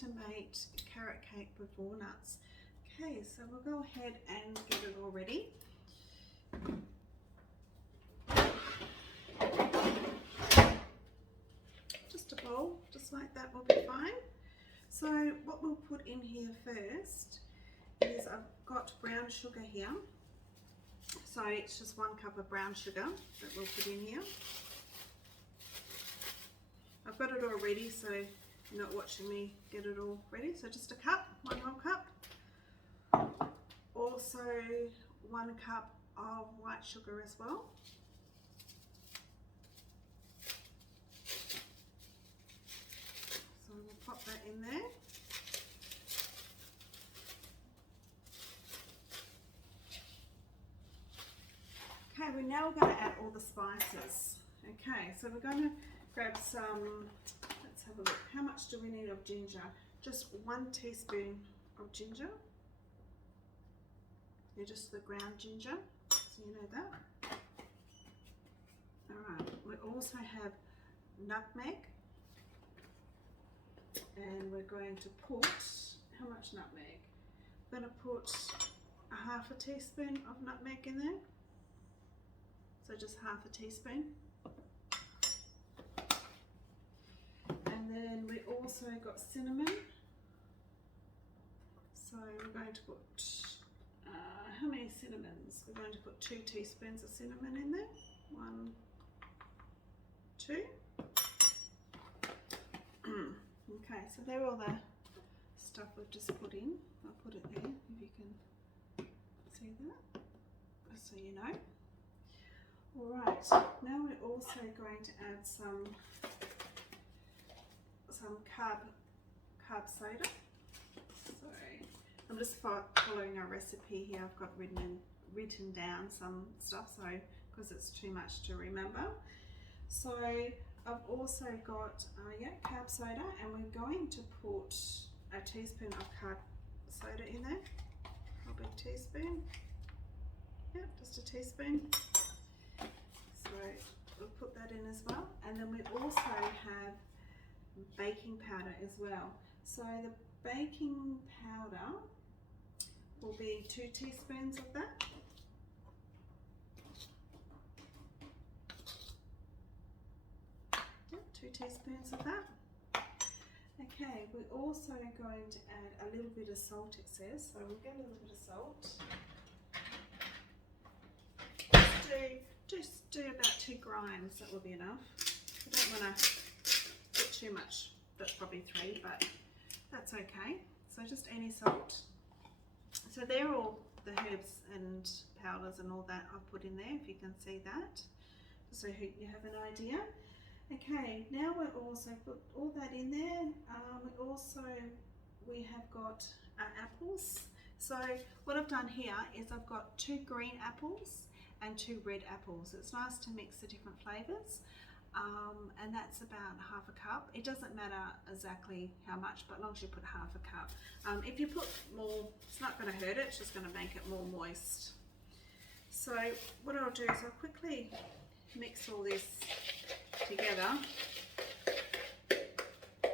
to make carrot cake with walnuts. Okay, so we'll go ahead and get it all ready. Just a bowl, just like that will be fine. So what we'll put in here first is I've got brown sugar here. So it's just 1 cup of brown sugar that we'll put in here. I've got it all ready, so you're not watching me get it all ready. So just a cup, 1 whole cup. Also 1 cup of white sugar as well. So we'll pop that in there. Okay, we're now going to add all the spices. Okay, so we're going to grab some, let's have a look. How much do we need of ginger? Just 1 teaspoon of ginger. Yeah, just the ground ginger, so you know that. Alright, we also have nutmeg. And we're going to put, how much nutmeg? I'm going to put a 1/2 teaspoon of nutmeg in there. So just 1/2 teaspoon. And then we also got cinnamon. So we're going to put, how many cinnamons? We're going to put 2 teaspoons of cinnamon in there. 1, 2. Okay, so they're all the stuff we've just put in. I'll put it there if you can see that, just so you know. Alright, now we're also going to add some carb soda. So I'm just following a recipe here. I've got written down some stuff, so because it's too much to remember. So I've also got carb soda, and we're going to put a teaspoon of carb soda in there. A big teaspoon. Yep, just a teaspoon. So we'll put that in as well. And then we also have baking powder as well. So the baking powder will be 2 teaspoons of that. Yep, 2 teaspoons of that. Okay, we're also going to add a little bit of salt, it says. So we'll get a little bit of salt. Just do about 2 grams, that will be enough. I don't want to put too much, that's probably 3, but that's okay. So just any salt. So they're all the herbs and powders and all that I've put in there, if you can see that, so you have an idea. Okay, now we're also put all that in there. We have got apples. So what I've done here is I've got 2 green apples and 2 red apples. It's nice to mix the different flavours, and that's about 1/2 cup. It doesn't matter exactly how much, but as long as you put 1/2 cup. If you put more, it's not going to hurt it, it's just going to make it more moist. So what I'll do is I'll quickly mix all this together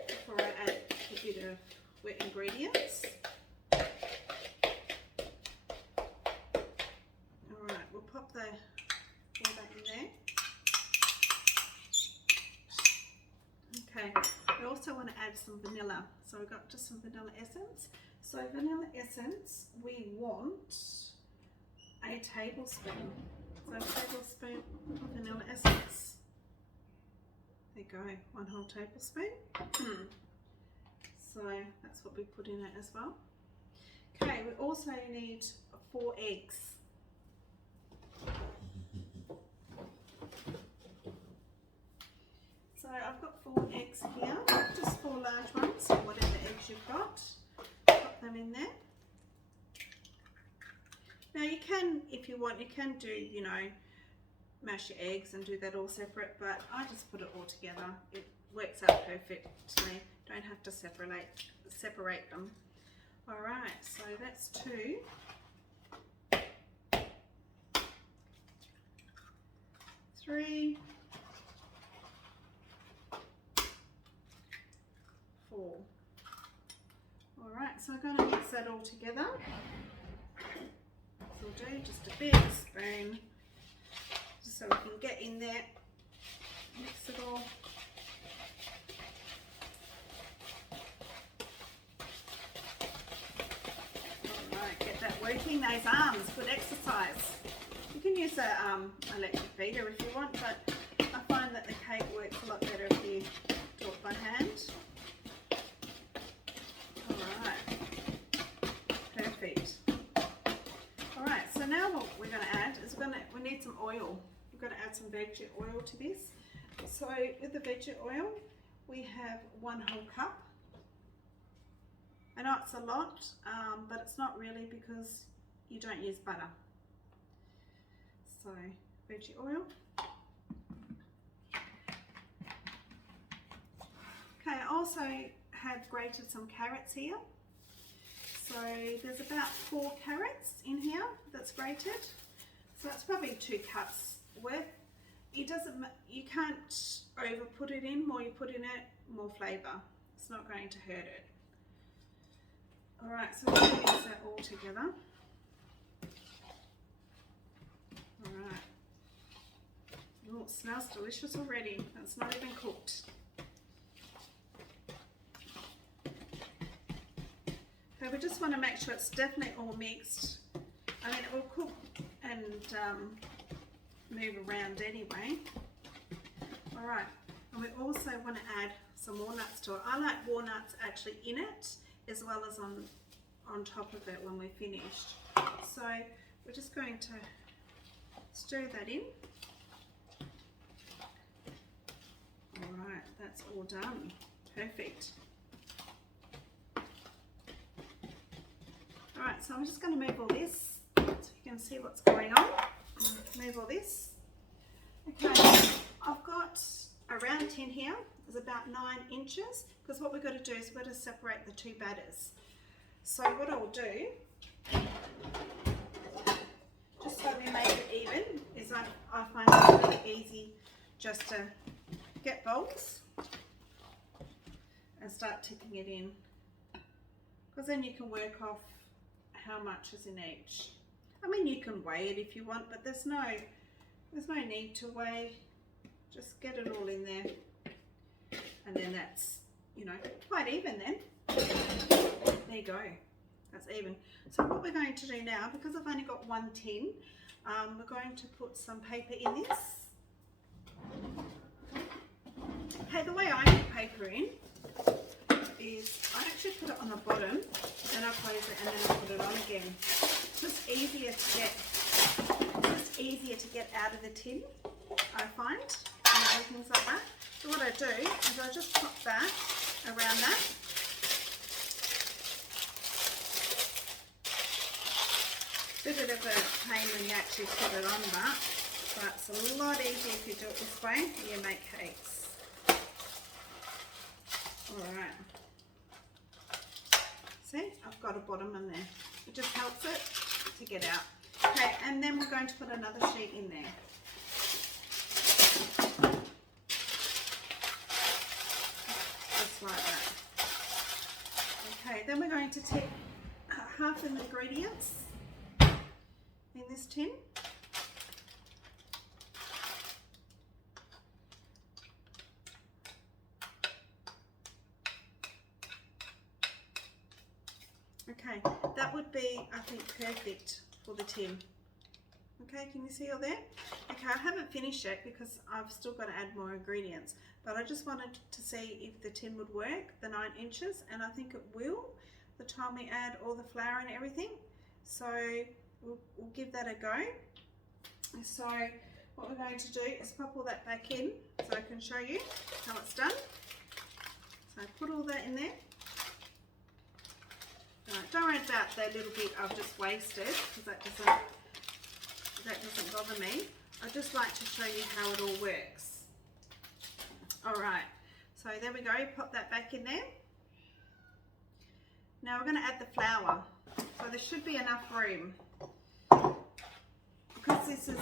before I add a bit of wet ingredients. Alright, we'll pop all that in there. Okay, we also want to add some vanilla. So we've got just some vanilla essence. So vanilla essence, we want a tablespoon. So a tablespoon of vanilla essence. There you go, 1 whole tablespoon. So that's what we put in it as well. Okay, we also need 4 eggs. So I've got 4 eggs here, just 4 large ones, so whatever eggs you've got, pop them in there. Now you can, if you want, you can do, you know, mash your eggs and do that all separate, but I just put it all together. It works out perfectly. Don't have to separate them. All right, so that's 2. 3, 4. so I'm going to mix that all together. So we'll do just a big spoon, just so we can get in there, mix it all. Alright, get that working, those arms, good exercise. You can use an electric beater if you want, but I find that the cake works a lot better if you do it by hand. Alright, perfect. Alright, so now what we're going to add is we need some oil. We're going to add some veggie oil to this. So with the veggie oil, we have 1 whole cup. I know it's a lot, but it's not really because you don't use butter. So veggie oil. Okay, I also have grated some carrots here. So there's about 4 carrots in here that's grated. So it's probably 2 cups worth. You can't over put it in. More you put in it, more flavour. It's not going to hurt it. Alright, so we're going to mix that all together. Alright. Oh, it smells delicious already. It's not even cooked. So we just want to make sure it's definitely all mixed. I mean, it will cook and move around anyway. Alright, and we also want to add some walnuts to it. I like walnuts actually in it as well as on top of it when we're finished. So we're just going to stir that in. Alright, that's all done. Perfect. Alright, so I'm just going to move all this so you can see what's going on. Move all this. Okay, I've got a round tin here. It's about 9 inches because what we've got to do is we've got to separate the 2 batters. So what I'll do, just so we make it even, is I find it really easy just to get bowls and start tipping it in, because then you can work off how much is in each. I mean, you can weigh it if you want, but there's no need to weigh. Just get it all in there, and then that's, you know, quite even then. There you go, that's even. So what we're going to do now, because I've only got 1 tin, we're going to put some paper in this. Okay, the way I put paper in is I actually put it on the bottom, then I close it, and then I put it on again. It's just easier to get out of the tin, I find, and things like that. So what I do is I just pop that around that. Bit of a pain when you actually put it on that, but it's a lot easier if you do it this way when you make cakes. Alright. See, I've got a bottom in there. It just helps it to get out. Okay, and then we're going to put another sheet in there. Just like that. Okay, then we're going to take half of the ingredients in this tin. Okay, that would be, I think, perfect for the tin. Okay, can you see all there? Okay, I haven't finished yet because I've still got to add more ingredients, but I just wanted to see if the tin would work, the 9 inches, and I think it will the time we add all the flour and everything. So we'll give that a go. So what we're going to do is pop all that back in so I can show you how it's done. So put all that in there. Right, don't worry about that little bit I've just wasted, because that doesn't bother me. I just like to show you how it all works. Alright, so there we go, pop that back in there. Now we're going to add the flour. So there should be enough room. Because this is,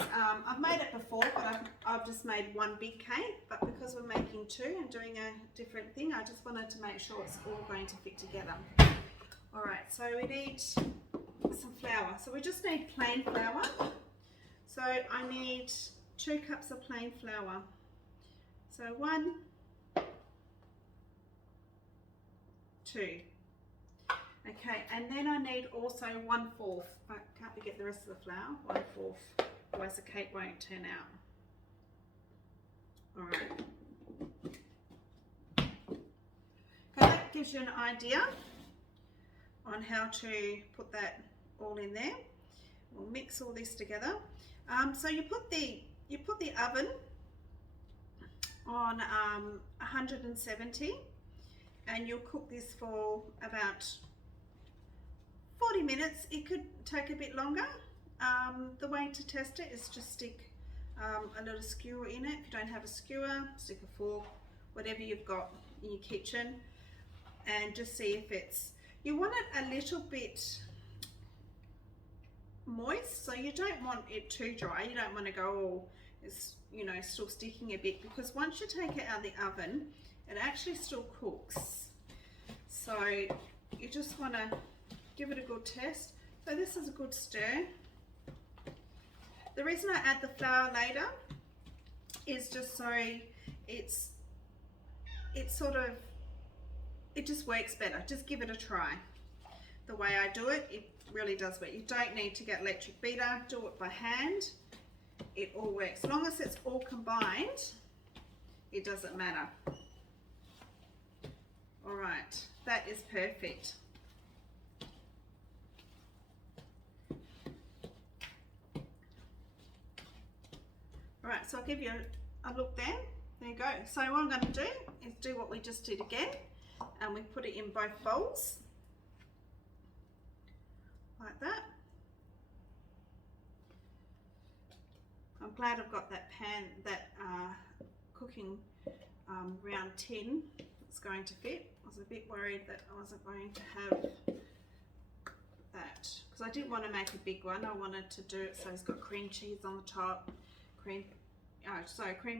I've made it before, but I've just made 1 big cake, but because we're making 2 and doing a different thing, I just wanted to make sure it's all going to fit together. Alright, so we need some flour. So we just need plain flour. So I need 2 cups of plain flour. So 1, 2. Okay, and then I need also 1/4. I can't forget the rest of the flour. 1/4. Otherwise the cake won't turn out. Alright. Okay, that gives you an idea on how to put that all in there. We'll mix all this together. So you put the oven on 170, and you'll cook this for about 40 minutes. It could take a bit longer. The way to test it is just stick a little skewer in it. If you don't have a skewer, stick a fork, whatever you've got in your kitchen, and just see if it's, you want it a little bit moist, so you don't want it too dry. You don't want to go all, it's, you know, still sticking a bit, because once you take it out of the oven, it actually still cooks. So you just want to give it a good test. So this is a good stir. The reason I add the flour later is just so it's sort of, it just works better. Just give it a try. The way I do it, it really does work. You don't need to get electric beater, do it by hand. It all works. As long as it's all combined, it doesn't matter. All right, that is perfect. All right, so I'll give you a look there. There you go. So what I'm going to do is do what we just did again, and we put it in both bowls like that. I'm glad I've got that pan, that cooking round tin. It's going to fit. I was a bit worried that I wasn't going to have that, because I didn't want to make a big one. I wanted to do it so it's got cream cheese on the top, cream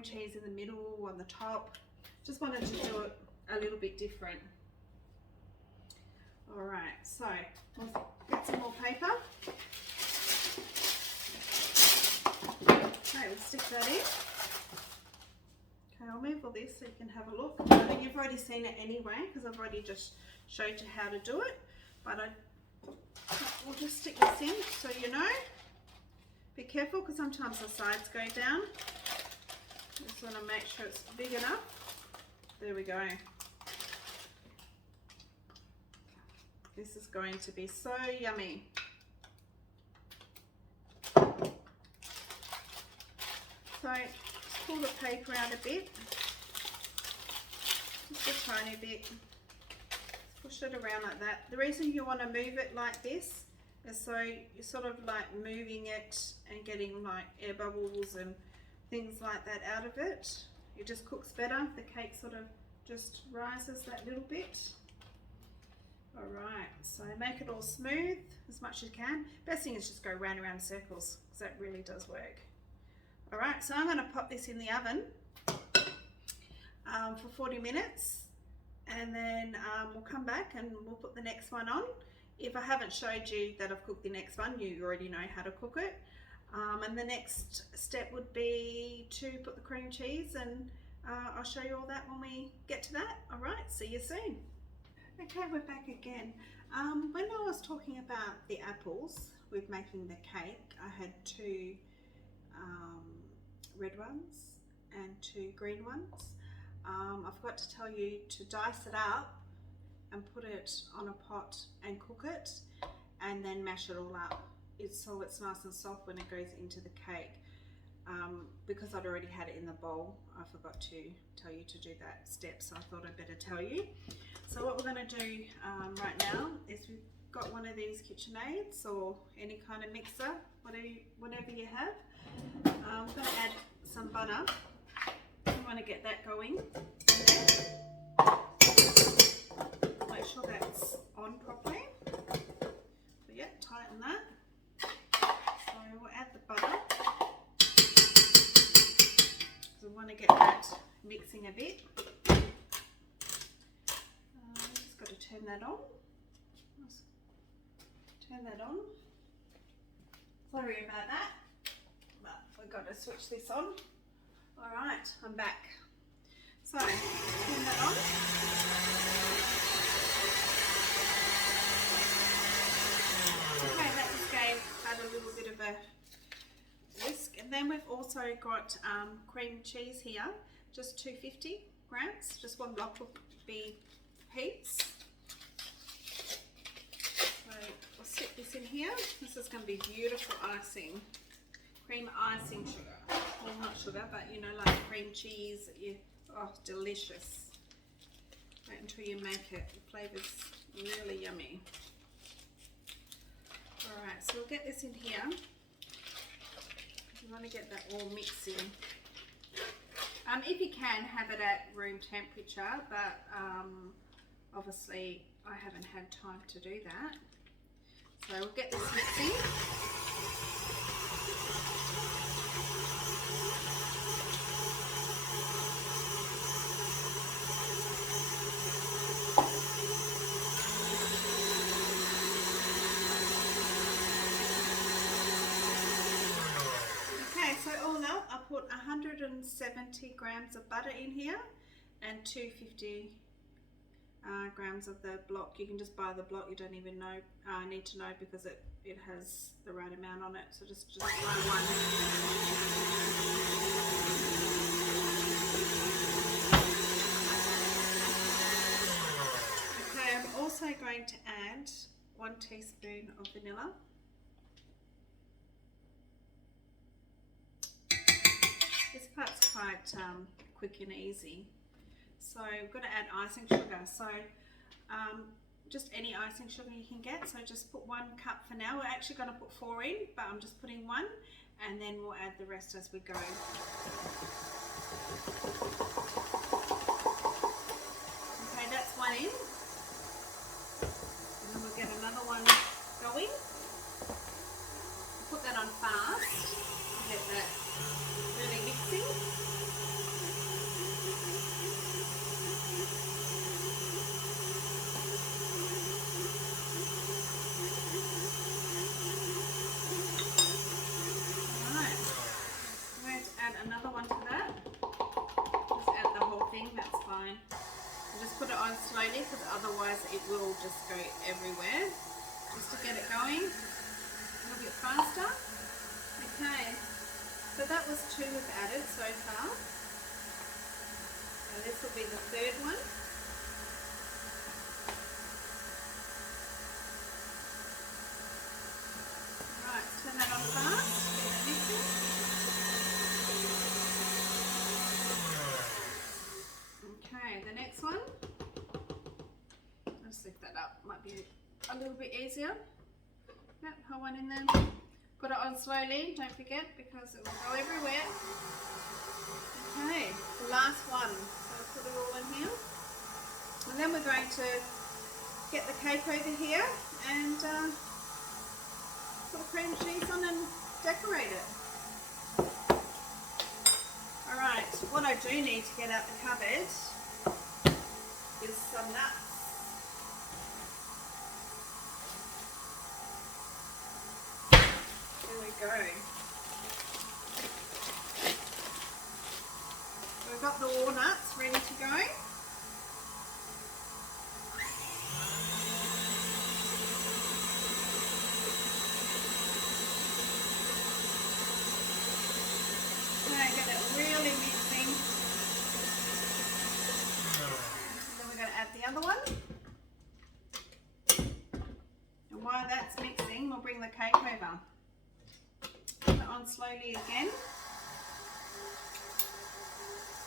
cheese in the middle, on the top. Just wanted to do it a little bit different. All right, so we'll get some more paper. Okay, we'll stick that in. Okay, I'll move all this so you can have a look. I mean, you've already seen it anyway, because I've already just showed you how to do it, but we'll just stick this in so you know. Be careful, because sometimes the sides go down. Just want to make sure it's big enough. There we go. This is going to be so yummy. So just pull the paper out a bit, just a tiny bit. Push it around like that. The reason you want to move it like this is so you're sort of like moving it and getting like air bubbles and things like that out of it. It just cooks better. The cake sort of just rises that little bit. All right, so make it all smooth as much as you can. Best thing is just go round and round in circles, because that really does work. All right, so I'm going to pop this in the oven for 40 minutes, and then we'll come back and we'll put the next one on. If I haven't showed you that I've cooked the next one, you already know how to cook it. And the next step would be to put the cream cheese, and I'll show you all that when we get to that. All right, see you soon. Okay, we're back again. When I was talking about the apples with making the cake, I had 2 red ones and 2 green ones. I forgot to tell you to dice it up and put it on a pot and cook it, and then mash it all up. So it's nice and soft when it goes into the cake. Because I'd already had it in the bowl, I forgot to tell you to do that step, so I thought I'd better tell you. So what we're going to do right now is we've got one of these KitchenAids or any kind of mixer, whatever you have. I'm going to add some butter. You want to get that going. Make sure that's on properly. So yeah, tighten that. So we'll add the butter. So we want to get that mixing a bit. Just got to turn that on. Let's turn that on. Sorry about that, but we've got to switch this on. All right, I'm back. So, turn that on. Okay, that just had a little bit of a whisk. And then we've also got cream cheese here, just 250 grams. Just one block will be heaps. So we'll stick this in here. This is going to be beautiful icing. Cream icing sugar. Well, not sugar, but you know, like cream cheese. Oh, delicious. Wait until you make it. The flavour's really yummy. Alright, so we'll get this in here. You want to get that all mixed in. If you can, have it at room temperature, but obviously I haven't had time to do that. So we'll get this mixing. I put 170 grams of butter in here and 250 grams of the block. You can just buy the block, you don't even need to know because it has the right amount on it. So just buy one. Okay, I'm also going to add 1 teaspoon of vanilla. This part's quite quick and easy. So we've got to add icing sugar. So just any icing sugar you can get. So just put 1 cup for now. We're actually going to put 4 in, but I'm just putting 1, and then we'll add the rest as we go. Okay, that's 1 in. And then we'll get another one going. Put that on fast. Get that really mixing. Alright, I'm going to add another one to that. Just add the whole thing, that's fine. And just put it on slowly because otherwise it will just go everywhere. Just to get it going a little bit faster. Okay. So that was 2 we've added so far. And this will be the 3rd one. Right, turn that on fast. Okay, the next one. Let's lift that up. Might be a little bit easier. Yep, hold one in there. Put it on slowly, don't forget, because it will go everywhere. Okay, the last one. So I'll put it all in here. And then we're going to get the cake over here and put the cream cheese on and decorate it. Alright, what I do need to get out the cupboard is some nuts. Go. We've got the walnuts ready to go. Okay, get it really mixing. Then we're going to add the other one. And while that's mixing, we'll bring the cake over. On slowly again.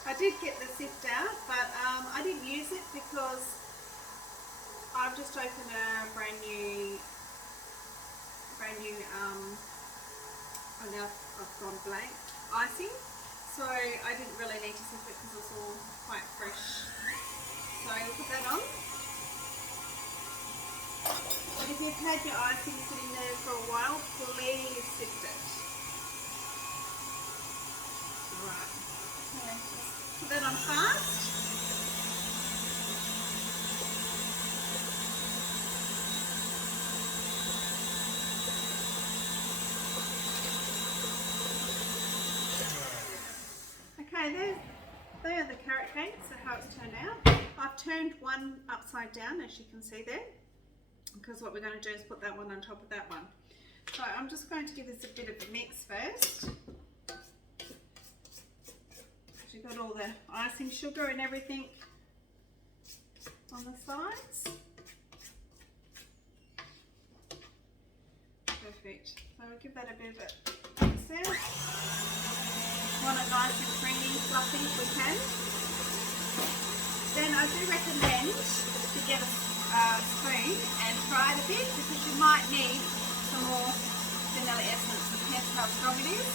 I did get the sift out, but I didn't use it because I've just opened a brand new oh now I've gone blank, icing, so I didn't really need to sift it because it's all quite fresh. So we'll put that on. But if you've had your icing sitting there for a while, please sift it. Right, okay. Put that on fast. they are the carrot cakes, so how it's turned out. I've turned one upside down, as you can see there, because what we're going to do is put that one on top of that one. So I'm just going to give this a bit of a mix first. You've got all the icing sugar and everything on the sides. Perfect. So we'll give that a bit of a mix there. Want it nice and creamy, fluffy if we can. Then I do recommend to get a spoon and try it a bit, because you might need some more vanilla essence. Depends how strong it is.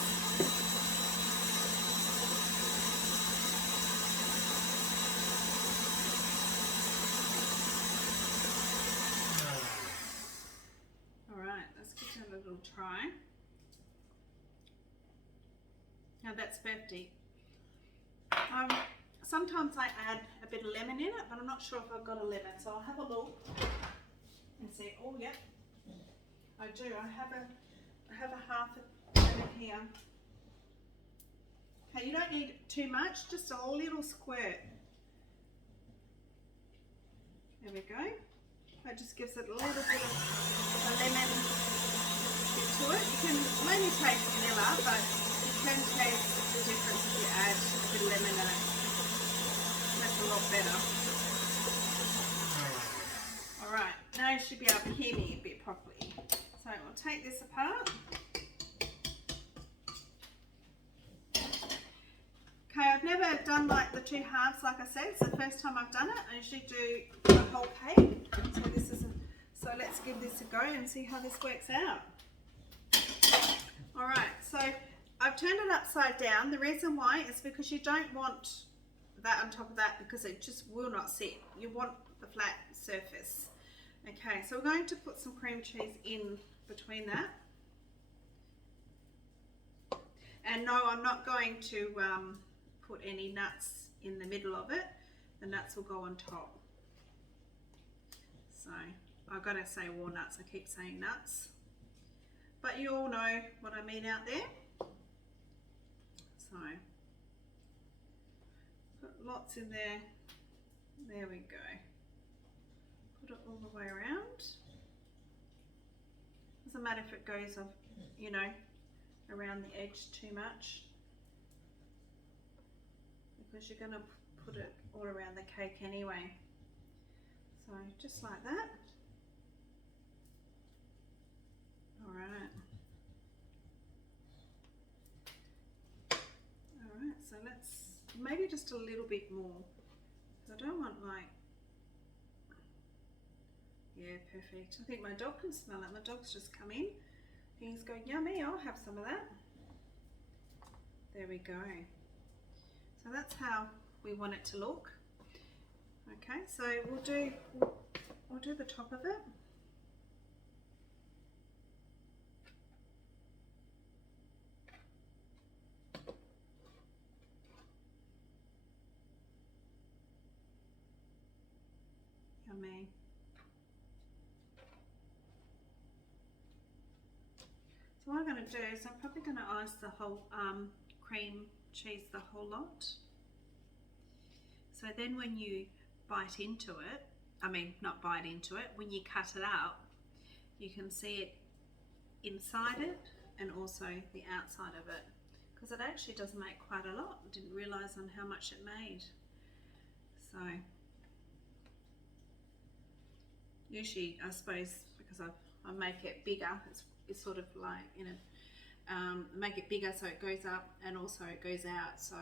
Alright, let's give it a little try. Now that's perfect. Sometimes I add a bit of lemon in it, but I'm not sure if I've got a lemon, so I'll have a look and see. Oh, yep, I do. I have a half a lemon here. Okay, you don't need too much, just a little squirt. There we go. That just gives it a little bit of a lemon bit to it. You can only taste vanilla, but you can taste the difference if you add a bit of lemon in it. That's a lot better. Alright, now you should be able to hear me a bit properly. So we'll take this apart. Okay, I've never done like the two halves, like I said. It's the first time I've done it. I usually do the whole cake. So let's give this a go and see how this works out. Alright, so I've turned it upside down. The reason why is because you don't want that on top of that, because it just will not sit. You want the flat surface. Okay, so we're going to put some cream cheese in between that. And no, I'm not going to put any nuts in the middle of it. The nuts will go on top. So I've got to say walnuts. I keep saying nuts, but you all know what I mean out there. So got lots in there. There we go. Put it all the way around. Doesn't matter if it goes off, you know, around the edge too much, because you're going to put it all around the cake anyway. So just like that. Alright. Alright, so let's maybe just a little bit more. I don't want like, yeah, perfect. I think my dog can smell it. My dog's just come in. He's going, yummy, I'll have some of that. There we go. So that's how we want it to look. Okay, so we'll do the top of it. Yummy. So what I'm going to do is I'm probably going to ice the whole cream cheese, the whole lot. So then when you bite into it, I mean not bite into it, when you cut it out, you can see it inside it and also the outside of it, because it actually does make quite a lot. I didn't realise on how much it made. So usually, I suppose, because I make it bigger, it's sort of like, you know, make it bigger so it goes up and also it goes out, so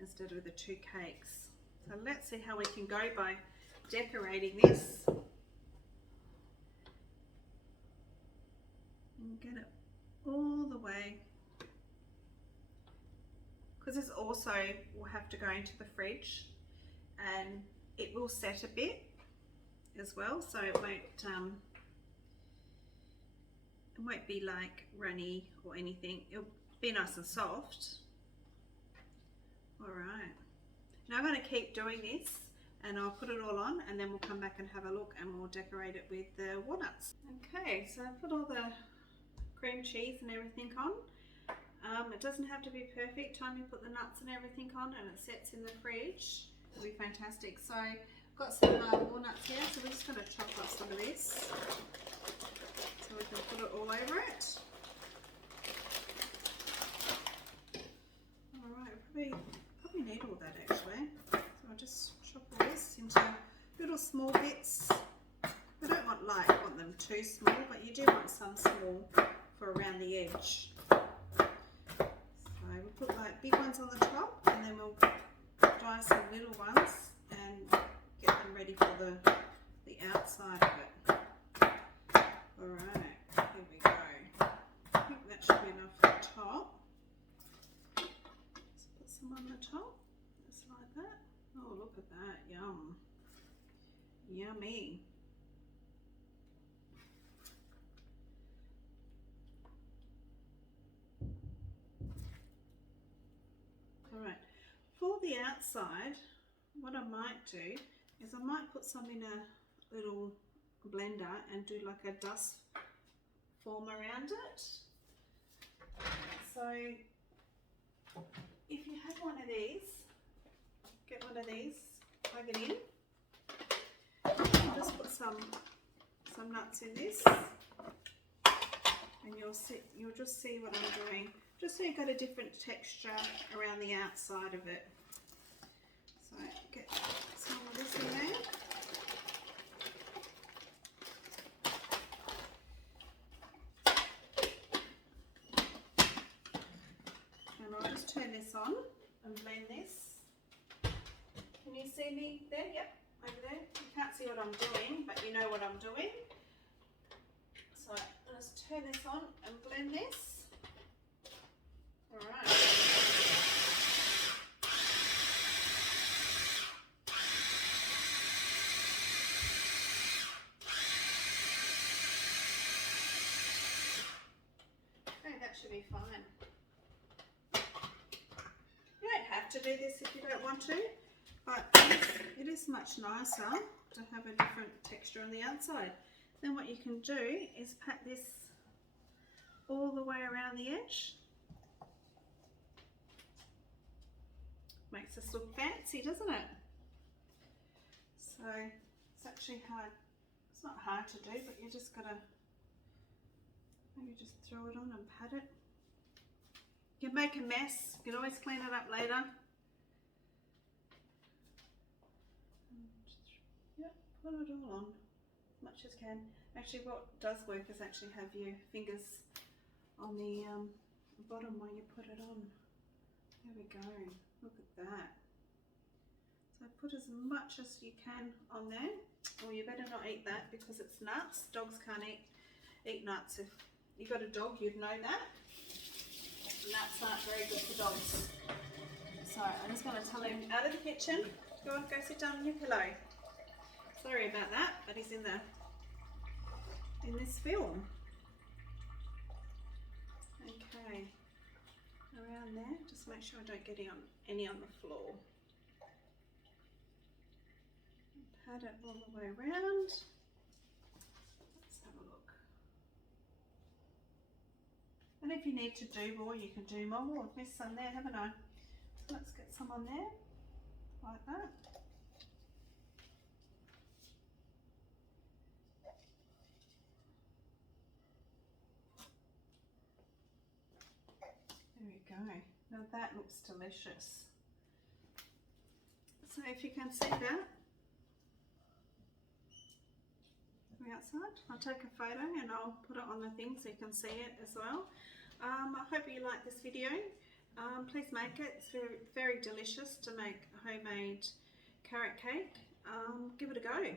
instead of the two cakes. So let's see how we can go by decorating this and get it all the way, because this also will have to go into the fridge and it will set a bit as well, so it won't be like runny or anything. It'll be nice and soft. Alright, now I'm going to keep doing this and I'll put it all on and then we'll come back and have a look and we'll decorate it with the walnuts. Okay, so I put all the cream cheese and everything on. It doesn't have to be perfect. Time you put the nuts and everything on and it sets in the fridge, it'll be fantastic. So I've got some walnuts here, so we're just going to chop up some of this so we can put it all over it. Alright, probably need all that actually. So I'll just chop all this into little small bits. I don't want them too small, but you do want some small for around the edge. So we'll put like big ones on the top, and then we'll dice some little ones and get them ready for the outside of it. Alright, here we go. I think that should be enough for the top. Let's put some on the top, just like that. Oh, look at that, yum. Yummy. Alright, for the outside, what I might do is I might put some in a little blender and do like a dust form around it. So if you have one of these, get one of these, plug it in, and just put some nuts in this, and you'll just see what I'm doing. Just so you've got a different texture around the outside of it. So get some of this in there. And I'll just turn this on and blend this. Can you see me there? Yep, over there. You can't see what I'm doing, but you know what I'm doing. So let's turn this on and blend this. Alright. Okay, that should be fine. You don't have to do this if you don't want to, but it is much nicer to have a different texture on the outside. Then what you can do is pat this all the way around the edge. Makes us look fancy, doesn't it? So it's actually hard. It's not hard to do, but you just gotta maybe just throw it on and pat it. You can make a mess. You can always clean it up later. Yep, put it all on as much as can. Actually, what does work is actually have your fingers on the bottom while you put it on. There we go. Look at that. So put as much as you can on there. Well, you better not eat that because it's nuts. Dogs can't eat nuts. If you've got a dog, you'd know that. Nuts aren't very good for dogs. So I'm just going to tell him out of the kitchen. Go on, go sit down on your pillow. Sorry about that, but he's in this film. Okay. Around there, just make sure I don't get any on the floor. Pat it all the way around. Let's have a look. And if you need to do more, you can do more. Oh, I've missed some there, haven't I? So let's get some on there, like that. There we go. Now that looks delicious. So if you can see that from the outside, I'll take a photo and I'll put it on the thing so you can see it as well. I hope you like this video. Please make it. It's very, very delicious to make homemade carrot cake. Give it a go.